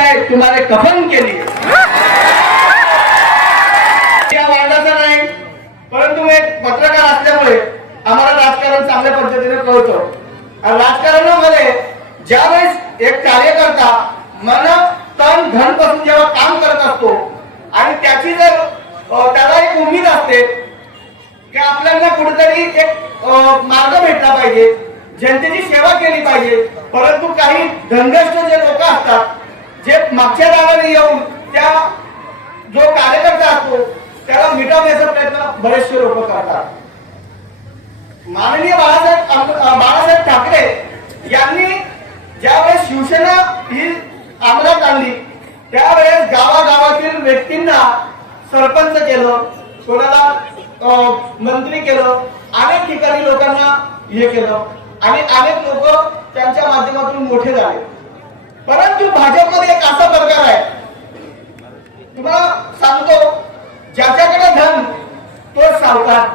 काय तुम्हाला कफन केली या वार्डाचा नाही, परंतु एक पत्रकार असल्यामुळे आम्हाला राजकारण चांगल्या पद्धतीने कळतं. राजकारणामध्ये ज्यावेळेस एक कार्यकर्ता मन तन धन पासून जेव्हा काम करत असतो आणि त्याची जर त्याला एक उमेद असते की आपल्याला कुठेतरी एक मार्ग भेटला पाहिजे, जनतेची सेवा केली पाहिजे, परंतु काही धनग्रस्त जे लोक असतात जे मागच्या दाराने येऊन त्या जो कार्यकर्ता असतो त्याला मिटवण्याचा प्रयत्न बरेचसे लोक करतात. माननीय बाळासाहेब ठाकरे यांनी ज्यावेळेस शिवसेना ही अंमलात आणली त्यावेळेस गावागावातील व्यक्तींना सरपंच केलं, कोणाला मंत्री केलं, अनेक ठिकाणी लोकांना हे केलं आणि अनेक लोक त्यांच्या माध्यमातून मोठे झाले. परंतु भाजपमध्ये एक असा प्रकार आहे, तुम्हाला सांगतो, ज्याच्याकडे धन तो सावकार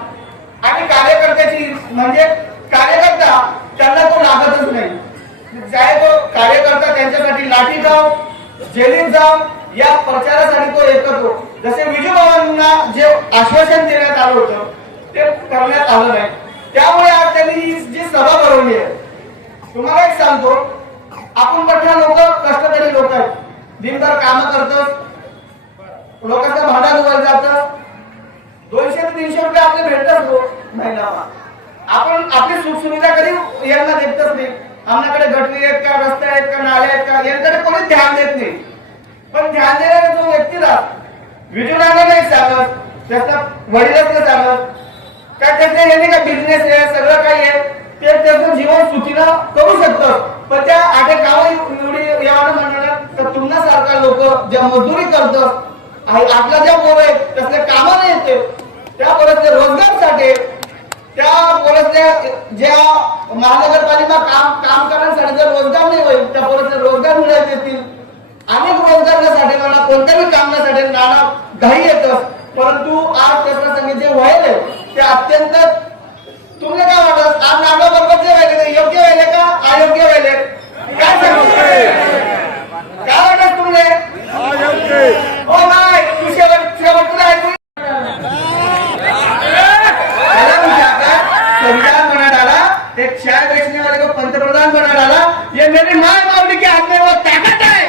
आणि कार्यकर्त्याची म्हणजे कार्यकर्ता त्यांना तो लागतच नाही. जाय तो कार्यकर्ता त्यांच्यासाठी लाठी जाऊ जेलीत जाऊ या प्रचारासाठी तो एकत्र. जसे विजूभावांना जे आश्वासन देण्यात आलं होतं ते करण्यात आलं नाही, त्यामुळे आज त्यांनी जी सभा भरवली आहे. तुम्हाला एक सांगतो, आपण पठ्ठा लोक कष्टकरी लोक आहेत, दिनभर काम करतात, लोकांचा भाडा धुवायला जातं, 200 ते 300 रुपये आपले भेटतात महिन्याला. आपण आपली सुखसुविधा कधी यांना देतच नाही. आमच्याकडे गटरी आहेत का, रस्ते आहेत का, नाले आहेत का, यांकडे कोणी ध्यान देत नाही. पण ध्यान देणारा जो व्यक्ती विजूनाला नाही सांगत, त्याचा वडीलच नाही सांगत का, त्याचे यांनी का बिझनेस आहे, सगळं काही आहे, ते त्याचं जीवन सुखीनं करू शकतं. पण त्या आठे गाव निवडी यावं म्हणणार तर तुमच्यासारखा लोक ज्या मजुरी करतात, आपल्या ज्या पोरं आहेत तसले कामाला येते, त्या पोरातल्या रोजगारसाठी, त्या पोरातल्या ज्या महानगरपालिका काम करण्यासाठी जर रोजगार नाही होईल, त्या पोरातले रोजगार मिळत येतील. अनेक रोजगारासाठी मला कोणत्याही कामासाठी नाना घाई येतं, परंतु आज त्याच्या संगीत जे व्हायले ते अत्यंत, तुम्हाला काय वाटत आज नाना बरोबर जे व्हायले योग्य व्हायले का अयोग्य व्हायले, काय सांगू, काय वाटत तुम्हाला? हो नाही, तू शेवट ऐकू संविधान बना डाला, एक चाय बेचने वाले को पंतप्रधान बना डाला. ये मेरी माँ बाबू के हाथ में वो ताकत है.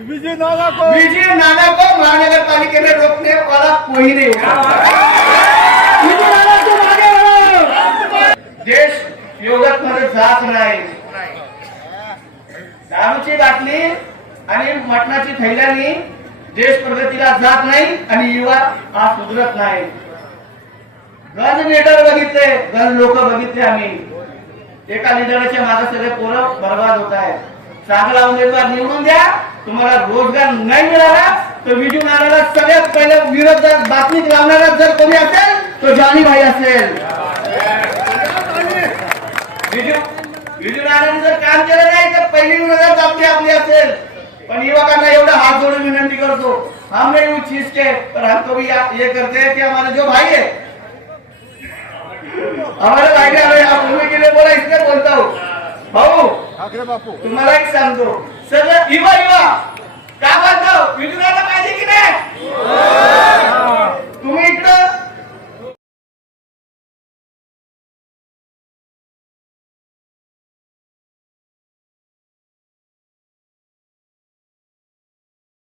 विजय नाना को महानगर पालिका में रोकने वाला कोई नहीं देश योगात मध्ये जात नाही. दारूची बाटली आणि मटणाची थैल्यानी देश प्रगतीला जात नाही आणि युवा हा सुधरत नाही. गज लीडर बघितले, गज लोक बघितले आम्ही. एका लीडरच्या मागे सगळे पोरं बर्बाद होत आहे. चांगला उमेदवार निवडून द्या, तुम्हाला रोजगार नाही मिळाला तर विजू नानाला सगळ्यात पहिले विरोधात बातमी लावणारा जर कोणी असेल तो जानी भाई असेल. विजू नानाने जर काम केलं नाही तर पहिली विरोधात बातमी आपली असेल. पण युवकांना एवढा हात जोडून विनंती करतो, हम नहीं वो चीज के पर हमको भी ये करते हैं कि हमारे जो भाई है, हमारे भाई ने आप भूमि के लिए बोला, इसलिए बोलता हूँ भाऊ ठाकरे बापू. तुम्हाला एक सांगतो, सगळं युवा का म्हणतो, विजू नाना पाहिजे की नाही?